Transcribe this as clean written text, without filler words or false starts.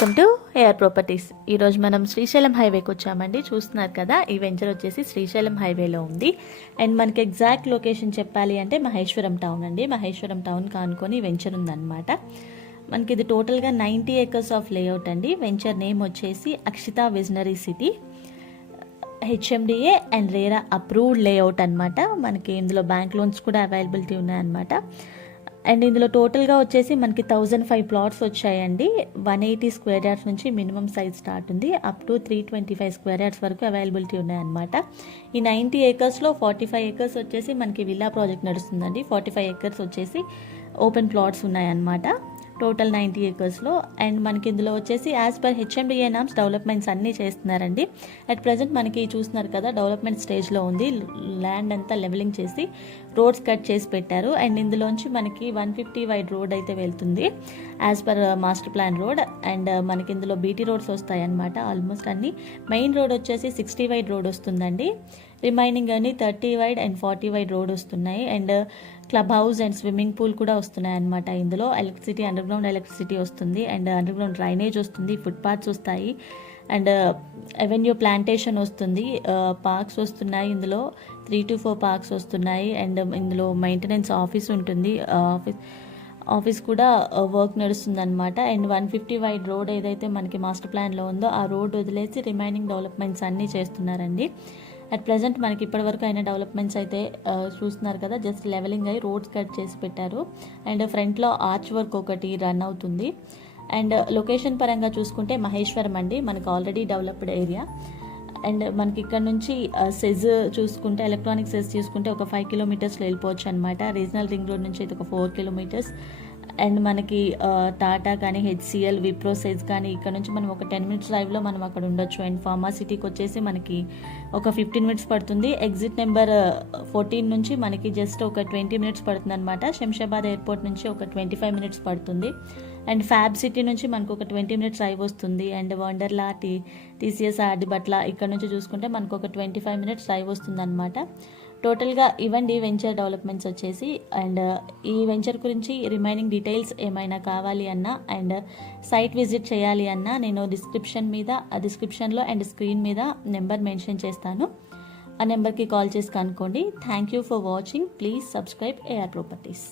Welcome to AR properties. ఈరోజు మనం శ్రీశైలం హైవేకి వచ్చామండి. చూస్తున్నారు కదా, ఈ వెంచర్ వచ్చేసి శ్రీశైలం హైవేలో ఉంది. అండ్ మనకి ఎగ్జాక్ట్ లొకేషన్ చెప్పాలి అంటే మహేశ్వరం టౌన్ అండి. మహేశ్వరం టౌన్ కానుకొని వెంచర్ ఉందన్నమాట. మనకి ఇది టోటల్గా 90 acres ఆఫ్ లేఅవుట్ అండి. వెంచర్ నేమ్ వచ్చేసి Akshita visionary city, HMDA and RERA approved layout అనమాట. మనకి ఇందులో బ్యాంక్ లోన్స్ కూడా అవైలబిలిటీ ఉన్నాయన్నమాట. అండ్ ఇందులో టోటల్గా వచ్చేసి మనకి 1005 ప్లాట్స్ వచ్చాయండి. 180 స్క్వేర్ యార్డ్స్ నుంచి మినిమం సైజ్ స్టార్ట్ ఉంది, అప్ టు 325 స్క్వేర్ యార్డ్స్ వరకు అవైలబిలిటీ ఉన్నాయన్నమాట. ఈ 90 acresలో 45 acres వచ్చేసి మనకి విల్లా ప్రాజెక్ట్ నడుస్తుందండి. 45 acres వచ్చేసి ఓపెన్ ప్లాట్స్ ఉన్నాయన్నమాట. టోటల్ 90 acresలో. అండ్ మనకి ఇందులో వచ్చేసి as per HMDA norms developments అన్నీ చేస్తున్నారండి. అట్ ప్రజెంట్ మనకి చూస్తున్నారు కదా, డెవలప్మెంట్ స్టేజ్లో ఉంది. ల్యాండ్ అంతా లెవెలింగ్ చేసి రోడ్స్ కట్ చేసి పెట్టారు. అండ్ ఇందులోంచి మనకి 150 వైడ్ రోడ్ అయితే వెళ్తుంది as per master plan road. And మనకి ఇందులో బీటీ రోడ్స్ వస్తాయి అన్నమాట. ఆల్మోస్ట్ అన్ని. మెయిన్ రోడ్ వచ్చేసి 60 వైడ్ రోడ్ వస్తుందండి. రిమైనింగ్ అన్ని 30 వైడ్ అండ్ 40 వైడ్ రోడ్ వస్తున్నాయి. And club house and swimming pool కూడా వస్తున్నాయి అనమాట. ఇందులో ఎలక్ట్రిసిటీ, అండర్ గ్రౌండ్ ఎలక్ట్రిసిటీ వస్తుంది. అండ్ అండర్ గ్రౌండ్ డ్రైనేజ్ వస్తుంది, ఫుట్ పాత్స్ వస్తాయి. అండ్ అవెన్యూ ప్లాంటేషన్ వస్తుంది, పార్క్స్ వస్తున్నాయి. ఇందులో 3 to 4 పార్క్స్ వస్తున్నాయి. అండ్ ఇందులో మెయింటెనెన్స్ ఆఫీస్ ఉంటుంది. ఆఫీస్ కూడా వర్క్ నడుస్తుంది అనమాట. అండ్ 150 వైడ్ రోడ్ ఏదైతే మనకి మాస్టర్ ప్లాన్లో ఉందో ఆ రోడ్ వదిలేసి రిమైనింగ్ డెవలప్మెంట్స్ అన్నీ చేస్తున్నారండి. అట్ ప్రజెంట్ మనకి ఇప్పటివరకు అయిన డెవలప్మెంట్స్ అయితే చూస్తున్నారు కదా, జస్ట్ లెవెలింగ్ అయ్యి రోడ్స్ కట్ చేసి పెట్టారు. అండ్ ఫ్రంట్లో ఆర్చ్ వర్క్ ఒకటి రన్ అవుతుంది. అండ్ లొకేషన్ పరంగా చూసుకుంటే మహేశ్వరం అండి, మనకు ఆల్రెడీ డెవలప్డ్ ఏరియా. అండ్ మనకి ఇక్కడ నుంచి సెజ్ చూసుకుంటే, ఎలక్ట్రానిక్ సెజ్ చూసుకుంటే ఒక 5 kilometers వెళ్ళిపోవచ్చు అనమాట. రీజనల్ రింగ్ రోడ్ నుంచి అయితే ఒక 4 kilometers. అండ్ మనకి టాటా కానీ, హెచ్సిఎల్, విప్రో, సెజ్ కానీ ఇక్కడ నుంచి మనం ఒక 10 minutes డ్రైవ్లో మనం అక్కడ ఉండొచ్చు. అండ్ ఫార్మాసిటీకి వచ్చేసి మనకి ఒక 15 minutes పడుతుంది. ఎగ్జిట్ నెంబర్ 14 నుంచి మనకి జస్ట్ ఒక 20 minutes పడుతుంది అనమాట. శంషాబాద్ ఎయిర్పోర్ట్ నుంచి ఒక 25 minutes పడుతుంది. అండ్ ఫ్యాబ్ సిటీ నుంచి మనకు ఒక 20 minutes డ్రైవ్ వస్తుంది. అండ్ వండర్లా, టీసీఎస్, ఆర్డిబట్ల ఇక్కడ నుంచి చూసుకుంటే మనకు ఒక 25 minutes డ్రైవ్ వస్తుంది అనమాట. టోటల్గా ఇవ్వండి వెంచర్ డెవలప్మెంట్స్ వచ్చేసి. అండ్ ఈ వెంచర్ గురించి రిమైనింగ్ డీటెయిల్స్ ఏమైనా కావాలి అన్నా అండ్ సైట్ విజిట్ చేయాలి అన్నా నేను డిస్క్రిప్షన్లో అండ్ స్క్రీన్ మీద నెంబర్ మెన్షన్ చేస్తాను. ఆ నెంబర్కి కాల్ చేసి కనుక్కోండి. Thank you for watching. Please subscribe AR properties.